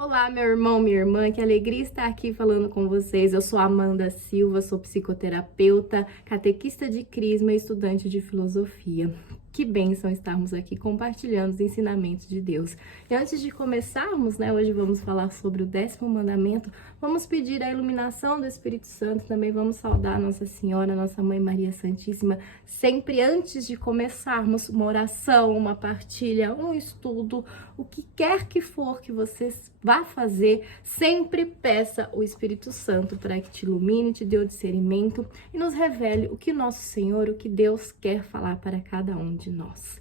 Olá, meu irmão, minha irmã, que alegria estar aqui falando com vocês. Eu sou Amanda Silva, sou psicoterapeuta, catequista de Crisma e estudante de filosofia. Que bênção estarmos aqui compartilhando os ensinamentos de Deus. E antes de começarmos, hoje vamos falar sobre o 10º mandamento, vamos pedir a iluminação do Espírito Santo, também vamos saudar Nossa Senhora, Nossa Mãe Maria Santíssima, sempre antes de começarmos uma oração, uma partilha, um estudo, o que quer que for que vocês vá fazer, sempre peça o Espírito Santo para que te ilumine, te dê o discernimento e nos revele o que nosso Senhor, o que Deus quer falar para cada um de nós.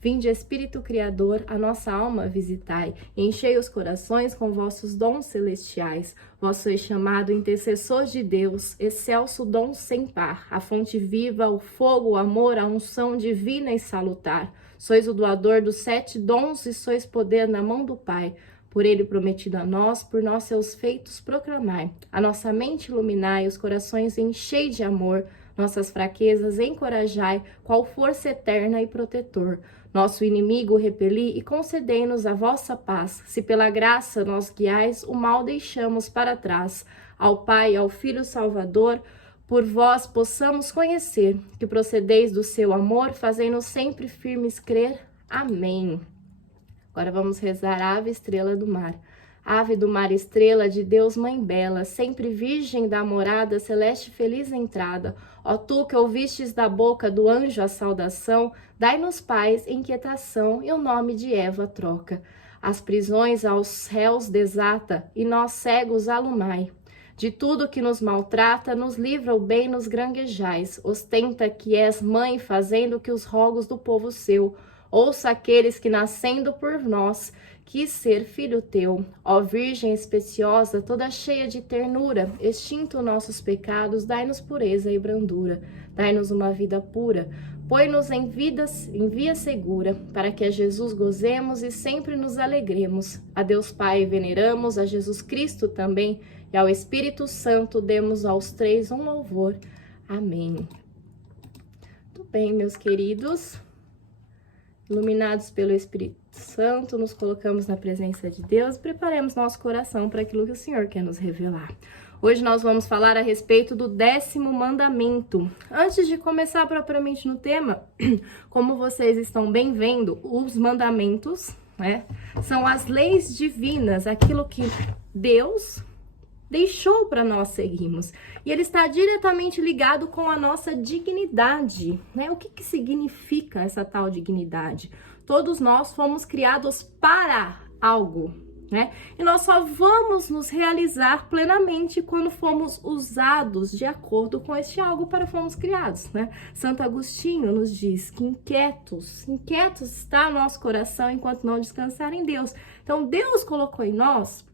Vinde, Espírito Criador, a nossa alma visitai, enchei os corações com vossos dons celestiais. Vós sois chamado intercessor de Deus, excelso dom sem par, a fonte viva, o fogo, o amor, a unção divina e salutar. Sois o doador dos 7 dons e sois poder na mão do Pai. Por ele prometido a nós, por nós seus feitos proclamai. A nossa mente iluminai, os corações enchei de amor, nossas fraquezas encorajai, qual força eterna e protetor. Nosso inimigo repeli e concedei-nos a vossa paz. Se pela graça nós guiais, o mal deixamos para trás. Ao Pai, ao Filho Salvador, por vós possamos conhecer, que procedeis do seu amor, fazei-nos sempre firmes crer. Amém. Agora vamos rezar Ave Estrela do Mar. Ave do mar, estrela de Deus, mãe bela, sempre virgem da morada, celeste feliz entrada. Ó tu que ouvistes da boca do anjo a saudação, dai-nos paz, inquietação e o nome de Eva troca. As prisões aos réus desata e nós cegos alumai. De tudo que nos maltrata, nos livra o bem, nos granguejais. Ostenta que és mãe, fazendo que os rogos do povo seu. Ouça aqueles que, nascendo por nós, quis ser filho teu. Ó Virgem especiosa, toda cheia de ternura, extinto nossos pecados, dai-nos pureza e brandura. Dai-nos uma vida pura, põe-nos em via segura, para que a Jesus gozemos e sempre nos alegremos. A Deus Pai veneramos, a Jesus Cristo também, e ao Espírito Santo demos aos 3 um louvor. Amém. Muito bem, meus queridos. Iluminados pelo Espírito Santo, nos colocamos na presença de Deus e preparemos nosso coração para aquilo que o Senhor quer nos revelar. Hoje nós vamos falar a respeito do 10º mandamento. Antes de começar propriamente no tema, como vocês estão bem vendo, os mandamentos, são as leis divinas, aquilo que Deus deixou para nós seguirmos. E ele está diretamente ligado com a nossa dignidade, O que significa essa tal dignidade? Todos nós fomos criados para algo, E nós só vamos nos realizar plenamente quando fomos usados de acordo com este algo para fomos criados, Santo Agostinho nos diz que inquietos está o nosso coração enquanto não descansar em Deus. Então Deus colocou em nós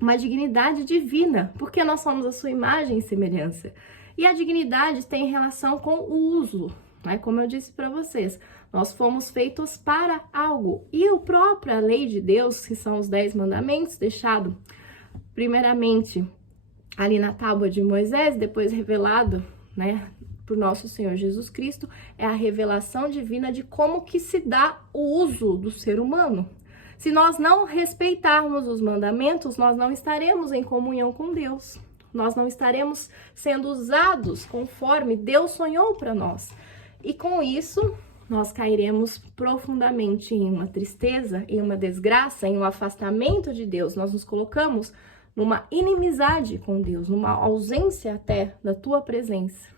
uma dignidade divina, porque nós somos a sua imagem e semelhança. E a dignidade tem relação com o uso, Como eu disse para vocês, nós fomos feitos para algo. E a própria lei de Deus, que são os 10 mandamentos, deixado primeiramente ali na tábua de Moisés, depois revelado, por nosso Senhor Jesus Cristo, é a revelação divina de como que se dá o uso do ser humano. Se nós não respeitarmos os mandamentos, nós não estaremos em comunhão com Deus. Nós não estaremos sendo usados conforme Deus sonhou para nós. E com isso, nós cairemos profundamente em uma tristeza, em uma desgraça, em um afastamento de Deus. Nós nos colocamos numa inimizade com Deus, numa ausência até da tua presença.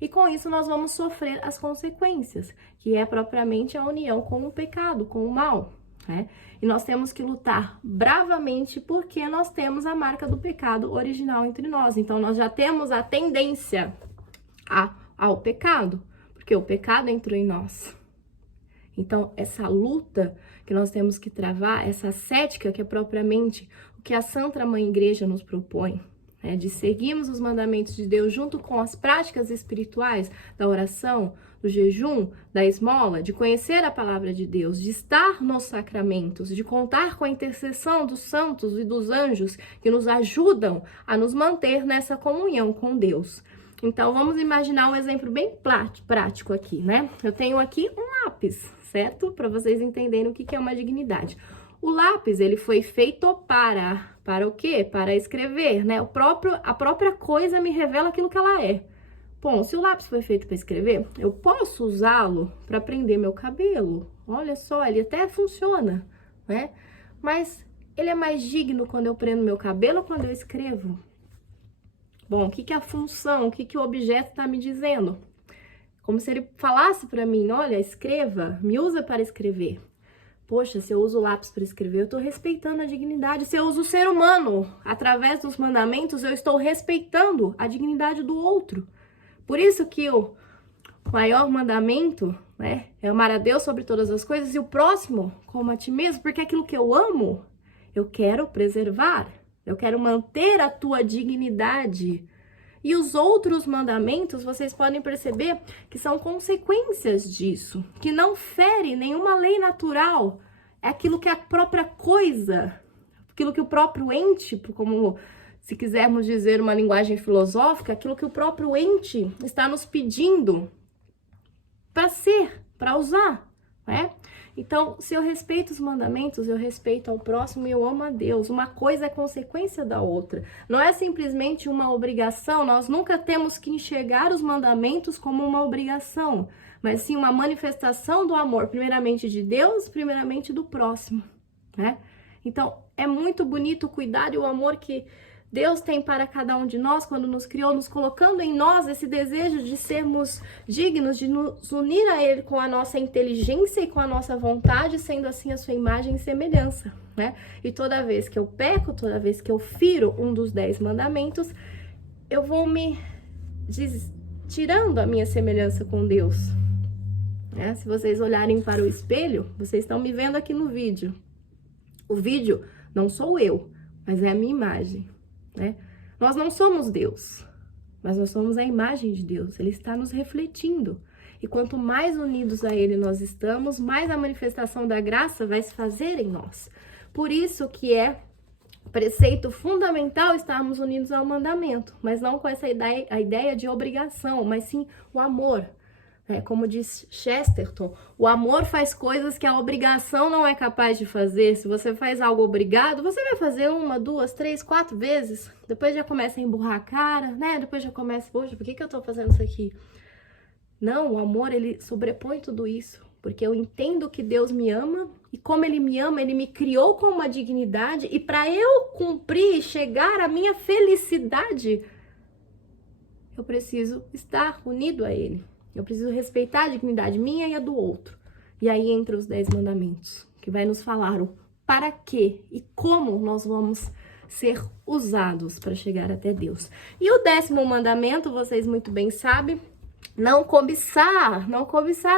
E com isso nós vamos sofrer as consequências, que é propriamente a união com o pecado, com o mal. E nós temos que lutar bravamente porque nós temos a marca do pecado original entre nós. Então, nós já temos a tendência ao pecado, porque o pecado entrou em nós. Então, essa luta que nós temos que travar, essa ascética que é propriamente o que a Santa Mãe Igreja nos propõe, de seguirmos os mandamentos de Deus junto com as práticas espirituais da oração, do jejum, da esmola, de conhecer a palavra de Deus, de estar nos sacramentos, de contar com a intercessão dos santos e dos anjos que nos ajudam a nos manter nessa comunhão com Deus. Então, vamos imaginar um exemplo bem prático aqui, Eu tenho aqui um lápis, certo? Para vocês entenderem o que é uma dignidade. O lápis, ele foi feito para o quê? Para escrever, né? A própria coisa me revela aquilo que ela é. Bom, se o lápis foi feito para escrever, eu posso usá-lo para prender meu cabelo. Olha só, ele até funciona, né? Mas ele é mais digno quando eu prendo meu cabelo ou quando eu escrevo? Bom, o que que é a função, o que que o objeto está me dizendo? Como se ele falasse para mim, olha, escreva, me usa para escrever. Poxa, se eu uso o lápis para escrever, eu estou respeitando a dignidade. Se eu uso o ser humano através dos mandamentos, eu estou respeitando a dignidade do outro. Por isso que o maior mandamento, né, é amar a Deus sobre todas as coisas e o próximo como a ti mesmo, porque aquilo que eu amo, eu quero preservar, eu quero manter a tua dignidade. E os outros mandamentos, vocês podem perceber que são consequências disso, que não fere nenhuma lei natural. É aquilo que a própria coisa, aquilo que o próprio ente, como se quisermos dizer uma linguagem filosófica, aquilo que o próprio ente está nos pedindo para ser, para usar, né? Então, se eu respeito os mandamentos, eu respeito ao próximo e eu amo a Deus. Uma coisa é consequência da outra. Não é simplesmente uma obrigação, nós nunca temos que enxergar os mandamentos como uma obrigação, mas sim uma manifestação do amor, primeiramente de Deus, primeiramente do próximo, né? Então, é muito bonito o cuidado e o amor que Deus tem para cada um de nós quando nos criou, nos colocando em nós esse desejo de sermos dignos, de nos unir a Ele com a nossa inteligência e com a nossa vontade, sendo assim a sua imagem e semelhança, né? E toda vez que eu peco, toda vez que eu firo um dos 10 mandamentos, eu vou me tirando a minha semelhança com Deus, né? Se vocês olharem para o espelho, vocês estão me vendo aqui no vídeo. O vídeo não sou eu, mas é a minha imagem, né? Nós não somos Deus, mas nós somos a imagem de Deus. Ele está nos refletindo. E quanto mais unidos a Ele nós estamos, mais a manifestação da graça vai se fazer em nós. Por isso que é preceito fundamental estarmos unidos ao mandamento, mas não com essa ideia de obrigação, mas sim o amor. Como diz Chesterton, o amor faz coisas que a obrigação não é capaz de fazer. Se você faz algo obrigado, você vai fazer 1, 2, 3, 4 vezes. Depois já começa a emburrar a cara, né? Depois já começa, poxa, por que eu tô fazendo isso aqui? Não, o amor, ele sobrepõe tudo isso. Porque eu entendo que Deus me ama e como Ele me ama, Ele me criou com uma dignidade. E para eu cumprir e chegar à minha felicidade, eu preciso estar unido a Ele. Eu preciso respeitar a dignidade minha e a do outro. E aí entra os 10 mandamentos, que vai nos falar o para quê e como nós vamos ser usados para chegar até Deus. E o 10º mandamento, vocês muito bem sabem, não cobiçar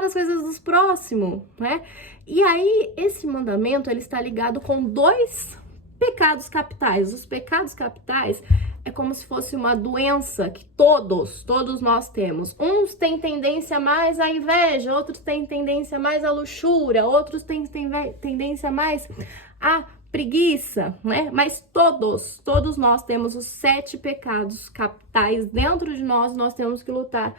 as coisas dos próximos, né? E aí, esse mandamento, ele está ligado com 2 pecados capitais. Os pecados capitais é como se fosse uma doença que todos nós temos. Uns têm tendência mais à inveja, outros têm tendência mais à luxúria, outros têm tendência mais à preguiça, né? Mas todos nós temos os 7 pecados capitais dentro de nós. Nós temos que lutar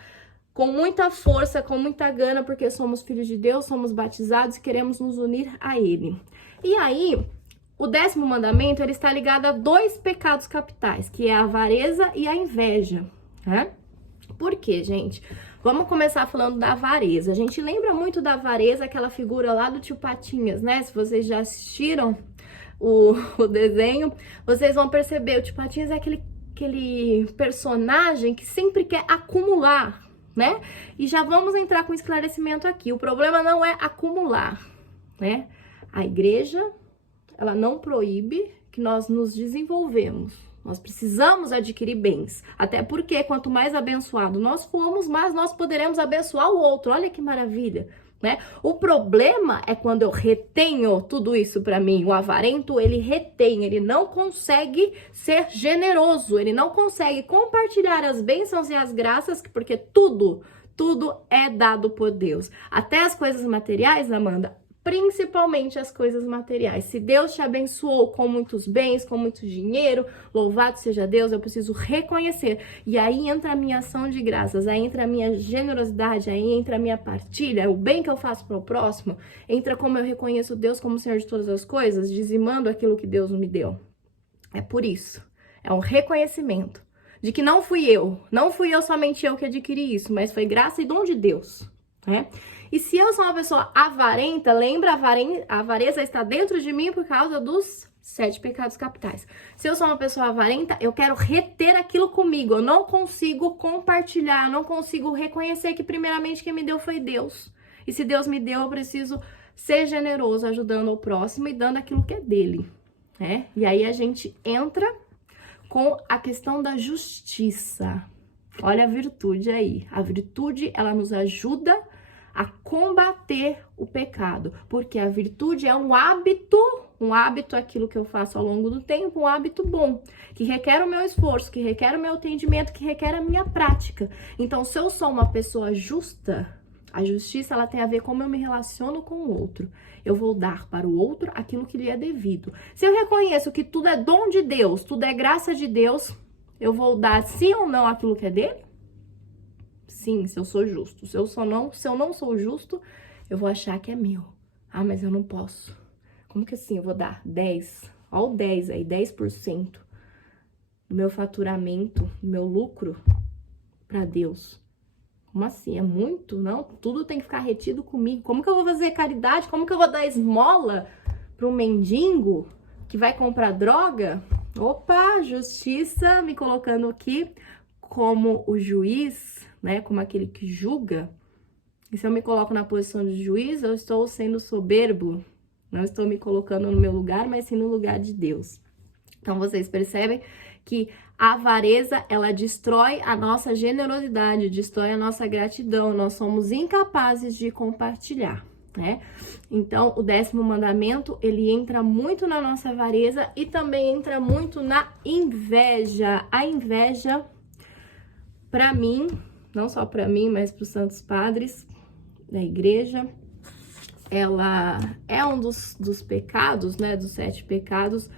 com muita força, com muita gana, porque somos filhos de Deus, somos batizados e queremos nos unir a Ele. E aí, o 10º mandamento, ele está ligado a 2 pecados capitais, que é a avareza e a inveja, né? Por quê, gente? Vamos começar falando da avareza. A gente lembra muito da avareza, aquela figura lá do Tio Patinhas, né? Se vocês já assistiram o desenho, vocês vão perceber, o Tio Patinhas é aquele personagem que sempre quer acumular, né? E já vamos entrar com esclarecimento aqui. O problema não é acumular, né? A igreja, ela não proíbe que nós nos desenvolvemos. Nós precisamos adquirir bens. Até porque quanto mais abençoado nós formos, mais nós poderemos abençoar o outro. Olha que maravilha, né? O problema é quando eu retenho tudo isso para mim. O avarento, ele retém, ele não consegue ser generoso, ele não consegue compartilhar as bênçãos e as graças, porque tudo é dado por Deus. Até as coisas materiais, Amanda, principalmente as coisas materiais. Se Deus te abençoou com muitos bens, com muito dinheiro, louvado seja Deus, eu preciso reconhecer. E aí entra a minha ação de graças, aí entra a minha generosidade, aí entra a minha partilha, o bem que eu faço para o próximo, entra como eu reconheço Deus como Senhor de todas as coisas, dizimando aquilo que Deus me deu. É por isso, é um reconhecimento de que não fui eu somente eu que adquiri isso, mas foi graça e dom de Deus, né? E se eu sou uma pessoa avarenta, lembra, a avareza está dentro de mim por causa dos 7 pecados capitais. Se eu sou uma pessoa avarenta, eu quero reter aquilo comigo, eu não consigo compartilhar, eu não consigo reconhecer que primeiramente quem me deu foi Deus. E se Deus me deu, eu preciso ser generoso, ajudando o próximo e dando aquilo que é dele, né? E aí a gente entra com a questão da justiça. Olha a virtude aí. A virtude, ela nos ajuda a combater o pecado, porque a virtude é um hábito é aquilo que eu faço ao longo do tempo, um hábito bom, que requer o meu esforço, que requer o meu entendimento, que requer a minha prática. Então, se eu sou uma pessoa justa, a justiça, ela tem a ver como eu me relaciono com o outro. Eu vou dar para o outro aquilo que lhe é devido. Se eu reconheço que tudo é dom de Deus, tudo é graça de Deus, eu vou dar sim ou não aquilo que é dele? Sim, se eu sou justo. Se eu não sou justo, eu vou achar que é meu. Ah, mas eu não posso. Como que assim eu vou dar 10? Olha o 10 aí, 10% do meu faturamento, do meu lucro para Deus. Como assim? É muito? Não, tudo tem que ficar retido comigo. Como que eu vou fazer caridade? Como que eu vou dar esmola para um mendigo que vai comprar droga? Opa, justiça me colocando aqui como o juiz, né, como aquele que julga. E se eu me coloco na posição de juiz, eu estou sendo soberbo. Não estou me colocando no meu lugar, mas sim no lugar de Deus. Então, vocês percebem que a avareza, ela destrói a nossa generosidade, destrói a nossa gratidão. Nós somos incapazes de compartilhar, né? Então, o 10º mandamento, ele entra muito na nossa avareza e também entra muito na inveja. A inveja, para mim, não só para mim, mas para os santos padres da igreja, ela é um dos pecados, né, dos 7 pecados.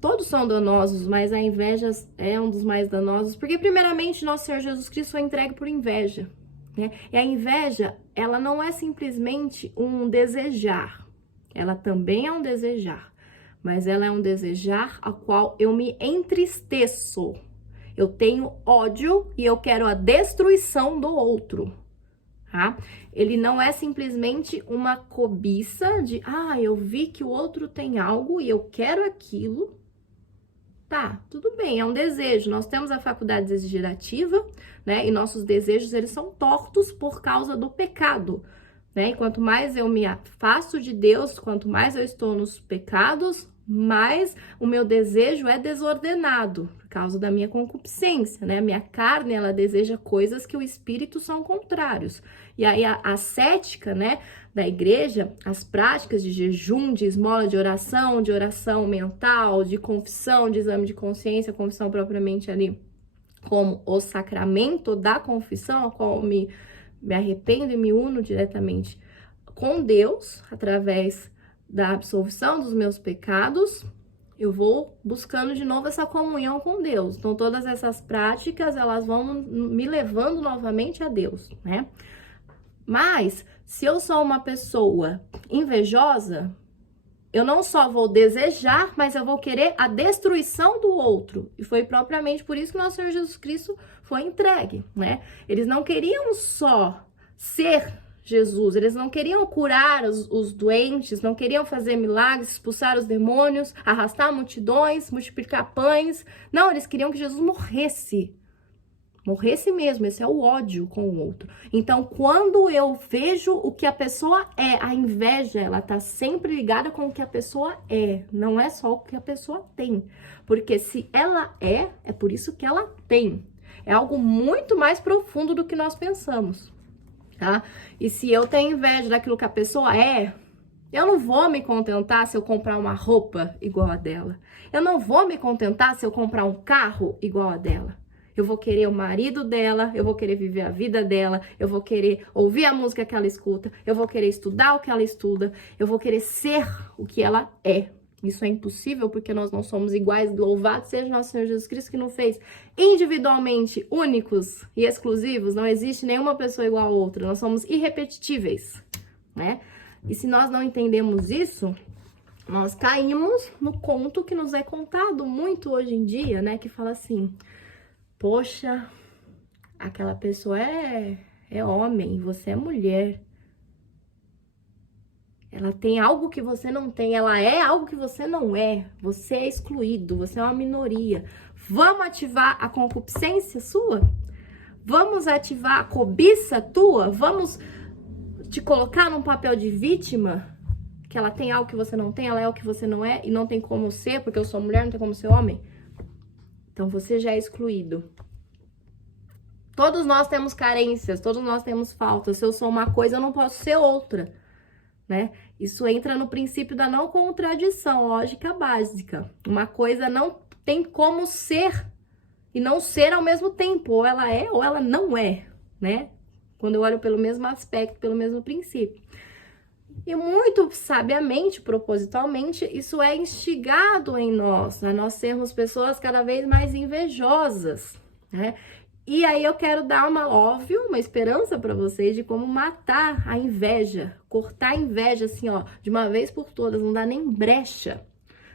Todos são danosos, mas a inveja é um dos mais danosos, porque primeiramente nosso Senhor Jesus Cristo foi entregue por inveja, né? E a inveja, ela não é simplesmente um desejar, ela também é um desejar, mas ela é um desejar ao qual eu me entristeço. Eu tenho ódio e eu quero a destruição do outro, tá? Ele não é simplesmente uma cobiça de, eu vi que o outro tem algo e eu quero aquilo. Tá, tudo bem, é um desejo. Nós temos a faculdade desejativa, né? E nossos desejos, eles são tortos por causa do pecado, né? E quanto mais eu me afasto de Deus, quanto mais eu estou nos pecados, mais o meu desejo é desordenado, por causa da minha concupiscência, né? A minha carne, ela deseja coisas que o espírito são contrários. E aí a ascética, né, da igreja, as práticas de jejum, de esmola, de oração mental, de confissão, de exame de consciência, confissão propriamente ali, como o sacramento da confissão, ao qual me arrependo e me uno diretamente com Deus, através da absolvição dos meus pecados, eu vou buscando de novo essa comunhão com Deus. Então, todas essas práticas, elas vão me levando novamente a Deus, né? Mas, se eu sou uma pessoa invejosa, eu não só vou desejar, mas eu vou querer a destruição do outro. E foi propriamente por isso que nosso Senhor Jesus Cristo foi entregue, né? Eles não queriam só ser Jesus, eles não queriam curar os doentes, não queriam fazer milagres, expulsar os demônios, arrastar multidões, multiplicar pães. Não, eles queriam que Jesus morresse. Morresse mesmo, esse é o ódio com o outro. Então, quando eu vejo o que a pessoa é, a inveja, ela tá sempre ligada com o que a pessoa é, não é só o que a pessoa tem. Porque se ela é por isso que ela tem. É algo muito mais profundo do que nós pensamos, tá? E se eu tenho inveja daquilo que a pessoa é, eu não vou me contentar se eu comprar uma roupa igual a dela. Eu não vou me contentar se eu comprar um carro igual a dela. eu vou querer o marido dela, eu vou querer viver a vida dela, eu vou querer ouvir a música que ela escuta, eu vou querer estudar o que ela estuda, eu vou querer ser o que ela é. Isso é impossível porque nós não somos iguais. Louvado seja nosso Senhor Jesus Cristo, que nos fez individualmente únicos e exclusivos. Não existe nenhuma pessoa igual a outra. Nós somos irrepetíveis, né? E se nós não entendemos isso, nós caímos no conto que nos é contado muito hoje em dia, né? Que fala assim, poxa, aquela pessoa é homem, você é mulher. Ela tem algo que você não tem, ela é algo que você não é. Você é excluído, você é uma minoria. Vamos ativar a concupiscência sua? Vamos ativar a cobiça tua? Vamos te colocar num papel de vítima? Que ela tem algo que você não tem, ela é o que você não é e não tem como ser, porque eu sou mulher, não tem como ser homem? Então você já é excluído. Todos nós temos carências, todos nós temos faltas. Se eu sou uma coisa, eu não posso ser outra, né? Isso entra no princípio da não contradição, lógica básica. Uma coisa não tem como ser e não ser ao mesmo tempo. Ou ela é ou ela não é, né? Quando eu olho pelo mesmo aspecto, pelo mesmo princípio. E muito sabiamente, propositalmente, isso é instigado em nós, a nós sermos pessoas cada vez mais invejosas, né? E aí eu quero dar uma esperança para vocês de como matar a inveja, cortar a inveja assim, ó, de uma vez por todas, não dá nem brecha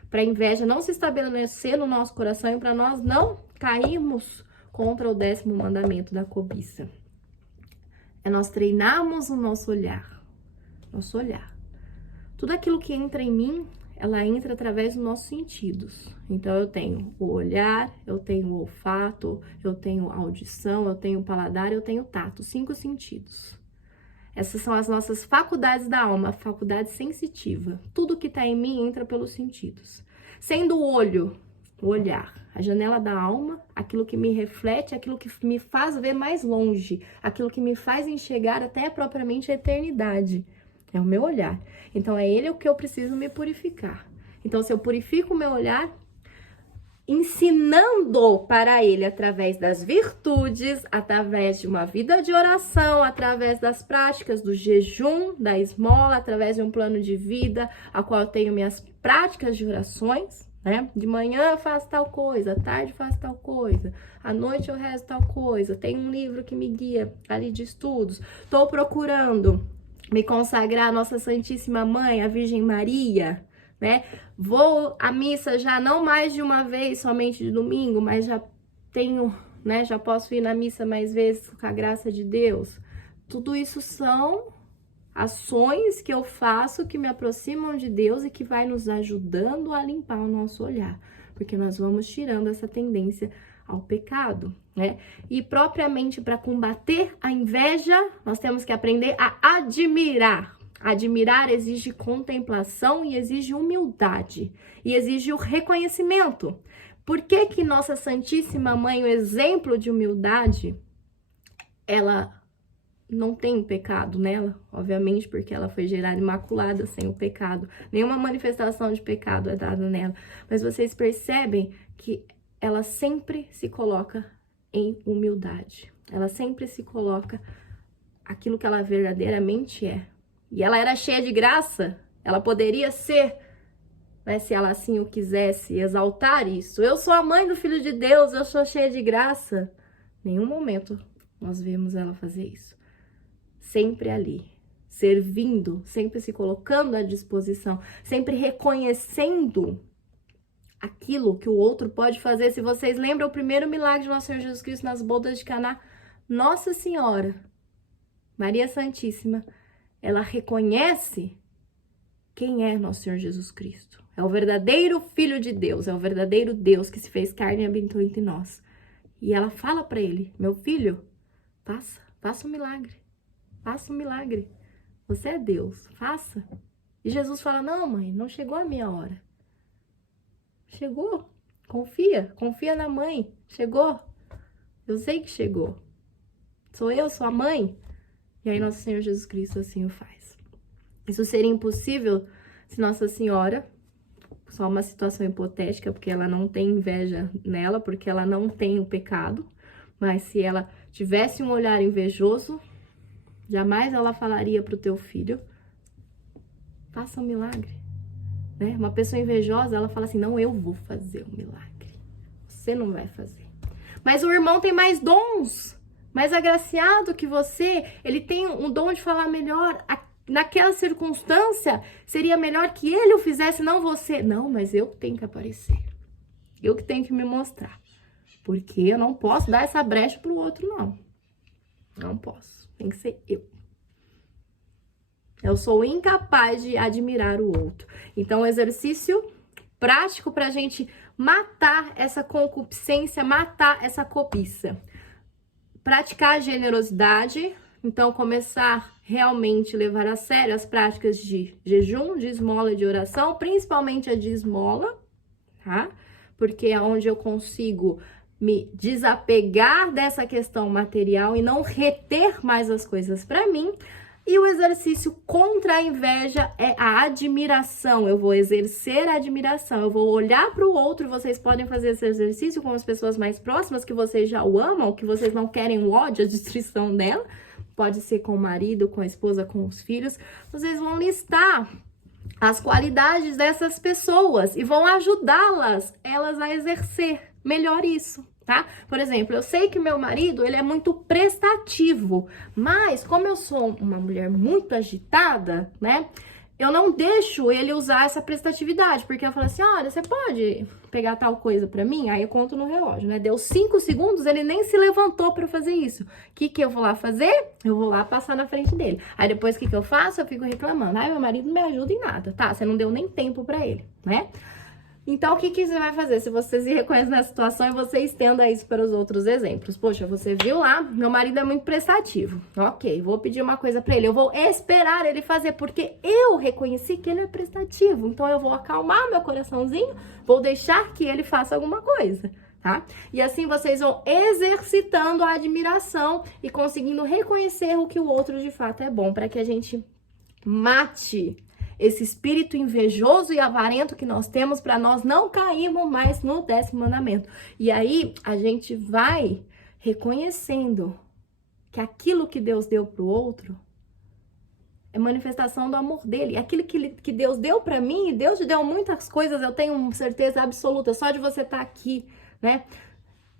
para a inveja não se estabelecer no nosso coração e para nós não cairmos contra o 10º mandamento da cobiça. É nós treinarmos o nosso olhar. Nosso olhar. Tudo aquilo que entra em mim, ela entra através dos nossos sentidos. Então, eu tenho o olhar, eu tenho o olfato, eu tenho a audição, eu tenho o paladar, eu tenho o tato. 5 sentidos. Essas são as nossas faculdades da alma, a faculdade sensitiva. Tudo que está em mim entra pelos sentidos. Sendo o olho, o olhar, a janela da alma, aquilo que me reflete, aquilo que me faz ver mais longe, aquilo que me faz enxergar até propriamente a eternidade. É o meu olhar. Então, é ele o que eu preciso me purificar. Então, se eu purifico o meu olhar, ensinando para ele através das virtudes, através de uma vida de oração, através das práticas do jejum, da esmola, através de um plano de vida, a qual eu tenho minhas práticas de orações, né? De manhã eu faço tal coisa, à tarde eu faço tal coisa, à noite eu rezo tal coisa, tem um livro que me guia ali de estudos, estou procurando me consagrar à Nossa Santíssima Mãe, a Virgem Maria, né? Vou à missa já não mais de uma vez, somente de domingo, mas já tenho, né? Já posso ir na missa mais vezes com a graça de Deus. Tudo isso são ações que eu faço que me aproximam de Deus e que vai nos ajudando a limpar o nosso olhar, porque nós vamos tirando essa tendência ao pecado, né? E propriamente para combater a inveja, nós temos que aprender a admirar. Admirar exige contemplação e exige humildade e exige o reconhecimento. Por que que Nossa Santíssima Mãe, o exemplo de humildade, ela não tem pecado nela? Obviamente, porque ela foi gerada imaculada, sem o pecado. Nenhuma manifestação de pecado é dada nela. Mas vocês percebem que ela sempre se coloca em humildade. Ela sempre se coloca aquilo que ela verdadeiramente é. E ela era cheia de graça. Ela poderia ser, né, se ela assim o quisesse, exaltar isso. Eu sou a mãe do Filho de Deus, eu sou cheia de graça. Em nenhum momento nós vemos ela fazer isso. Sempre ali, servindo, sempre se colocando à disposição, sempre reconhecendo aquilo que o outro pode fazer. Se vocês lembram o primeiro milagre de Nosso Senhor Jesus Cristo nas bodas de Caná, Nossa Senhora, Maria Santíssima, ela reconhece quem é Nosso Senhor Jesus Cristo. É o verdadeiro Filho de Deus, é o verdadeiro Deus que se fez carne e habitou entre nós. E ela fala para ele, meu filho, faça um milagre, faça um milagre. Você é Deus, faça. E Jesus fala, não mãe, não chegou a minha hora. Chegou, confia na mãe, chegou. Eu sei que chegou. Sou eu, sua mãe. E aí Nosso Senhor Jesus Cristo assim o faz. Isso seria impossível se Nossa Senhora, só uma situação hipotética, porque ela não tem inveja nela, porque ela não tem o pecado, Mas se ela tivesse um olhar invejoso, jamais ela falaria para o teu filho, faça um milagre, né? Uma pessoa invejosa, ela fala assim, não, eu vou fazer um milagre. Você não vai fazer. Mas o irmão tem mais dons, mais agraciado que você, ele tem um dom de falar melhor. Naquela circunstância, seria melhor que ele o fizesse, não você. Não, mas eu tenho que aparecer. Eu que tenho que me mostrar. Porque eu não posso dar essa brecha pro outro, não. Não posso. Tem que ser eu. Eu sou incapaz de admirar o outro. Então, o exercício prático pra gente matar essa concupiscência, matar essa cobiça. Praticar a generosidade. Então, começar realmente a levar a sério as práticas de jejum, de esmola e de oração. Principalmente a de esmola, tá? Porque é onde eu consigo me desapegar dessa questão material e não reter mais as coisas para mim. E o exercício contra a inveja é a admiração. Eu vou exercer a admiração, eu vou olhar para o outro. Vocês podem fazer esse exercício com as pessoas mais próximas, que vocês já o amam, que vocês não querem o ódio, a destruição dela. Pode ser com o marido, com a esposa, com os filhos. Vocês vão listar as qualidades dessas pessoas e vão ajudá-las, elas a exercer melhor isso, tá? Por exemplo, eu sei que meu marido, ele é muito prestativo, mas como eu sou uma mulher muito agitada, né? Eu não deixo ele usar essa prestatividade, porque eu falo assim, olha, você pode pegar tal coisa pra mim? Aí eu conto no relógio, né? Deu 5 segundos, ele nem se levantou pra fazer isso. O que eu vou lá fazer? Eu vou lá passar na frente dele. Aí depois o que eu faço? Eu fico reclamando. Ai, meu marido não me ajuda em nada, tá? Você não deu nem tempo pra ele, né? Então, o que você vai fazer? Se você se reconhece nessa situação, e você estenda isso para os outros exemplos. Poxa, você viu lá, meu marido é muito prestativo. Ok, vou pedir uma coisa para ele. Eu vou esperar ele fazer, porque eu reconheci que ele é prestativo. Então, eu vou acalmar meu coraçãozinho, vou deixar que ele faça alguma coisa, tá? E assim, vocês vão exercitando a admiração e conseguindo reconhecer o que o outro de fato é bom, para que a gente mate esse espírito invejoso e avarento que nós temos, para nós não cairmos mais no 10º mandamento. E aí a gente vai reconhecendo que aquilo que Deus deu pro outro é manifestação do amor dele. Aquilo que Deus deu para mim, e Deus te deu muitas coisas, eu tenho certeza absoluta, só de você estar aqui, né?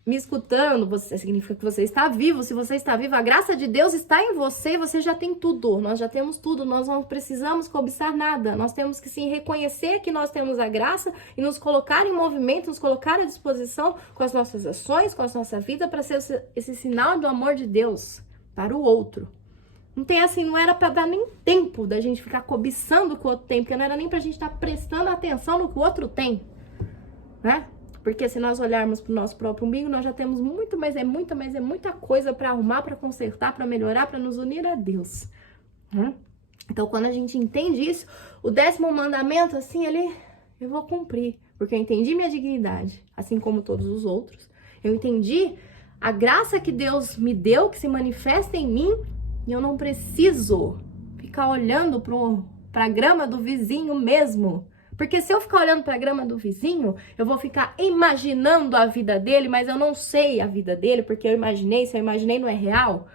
Me escutando, você significa que você está vivo. Se você está vivo, a graça de Deus está em você, você já tem tudo. Nós já temos tudo, nós não precisamos cobiçar nada. Nós temos que sim reconhecer que nós temos a graça e nos colocar em movimento, nos colocar à disposição com as nossas ações, com a nossa vida, para ser esse sinal do amor de Deus para o outro. Não tem assim, não era para dar nem tempo da gente ficar cobiçando o que o outro tem, porque não era nem pra gente estar prestando atenção no que o outro tem, né? Porque se nós olharmos para o nosso próprio umbigo, nós já temos muita coisa para arrumar, para consertar, para melhorar, para nos unir a Deus. Então, quando a gente entende isso, o 10º mandamento, assim, eu vou cumprir. Porque eu entendi minha dignidade, assim como todos os outros. Eu entendi a graça que Deus me deu, que se manifesta em mim, e eu não preciso ficar olhando para a grama do vizinho mesmo. Porque se eu ficar olhando para a grama do vizinho, eu vou ficar imaginando a vida dele, mas eu não sei a vida dele, porque eu imaginei, se eu imaginei não é real,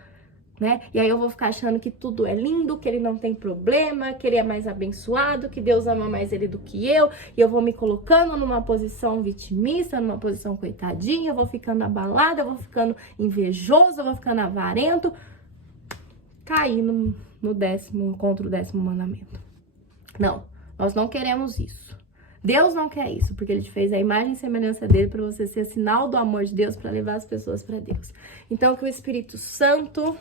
né? E aí eu vou ficar achando que tudo é lindo, que ele não tem problema, que ele é mais abençoado, que Deus ama mais ele do que eu, e eu vou me colocando numa posição vitimista, numa posição coitadinha, eu vou ficando abalada, eu vou ficando invejoso, eu vou ficando avarento, cair contra o 10º mandamento. Não. Nós não queremos isso. Deus não quer isso, porque Ele te fez a imagem e semelhança dele para você ser sinal do amor de Deus, para levar as pessoas para Deus. Então, que o Espírito Santo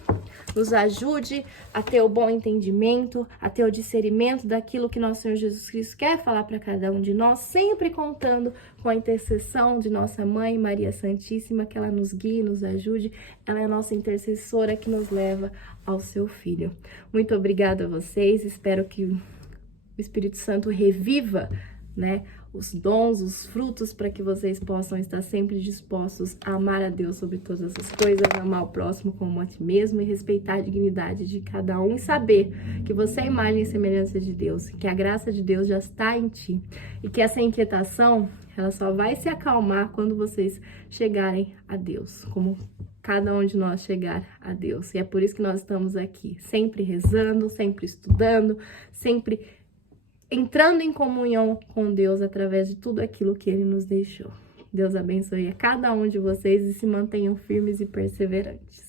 nos ajude a ter o bom entendimento, a ter o discernimento daquilo que nosso Senhor Jesus Cristo quer falar para cada um de nós, sempre contando com a intercessão de nossa Mãe, Maria Santíssima, que ela nos guie, nos ajude. Ela é a nossa intercessora que nos leva ao seu Filho. Muito obrigada a vocês, espero que o Espírito Santo reviva, né, os dons, os frutos, para que vocês possam estar sempre dispostos a amar a Deus sobre todas as coisas, amar o próximo como a ti mesmo e respeitar a dignidade de cada um e saber que você é a imagem e semelhança de Deus, que a graça de Deus já está em ti e que essa inquietação, ela só vai se acalmar quando vocês chegarem a Deus, como cada um de nós chegar a Deus. E é por isso que nós estamos aqui, sempre rezando, sempre estudando, sempre entrando em comunhão com Deus através de tudo aquilo que Ele nos deixou. Deus abençoe a cada um de vocês e se mantenham firmes e perseverantes.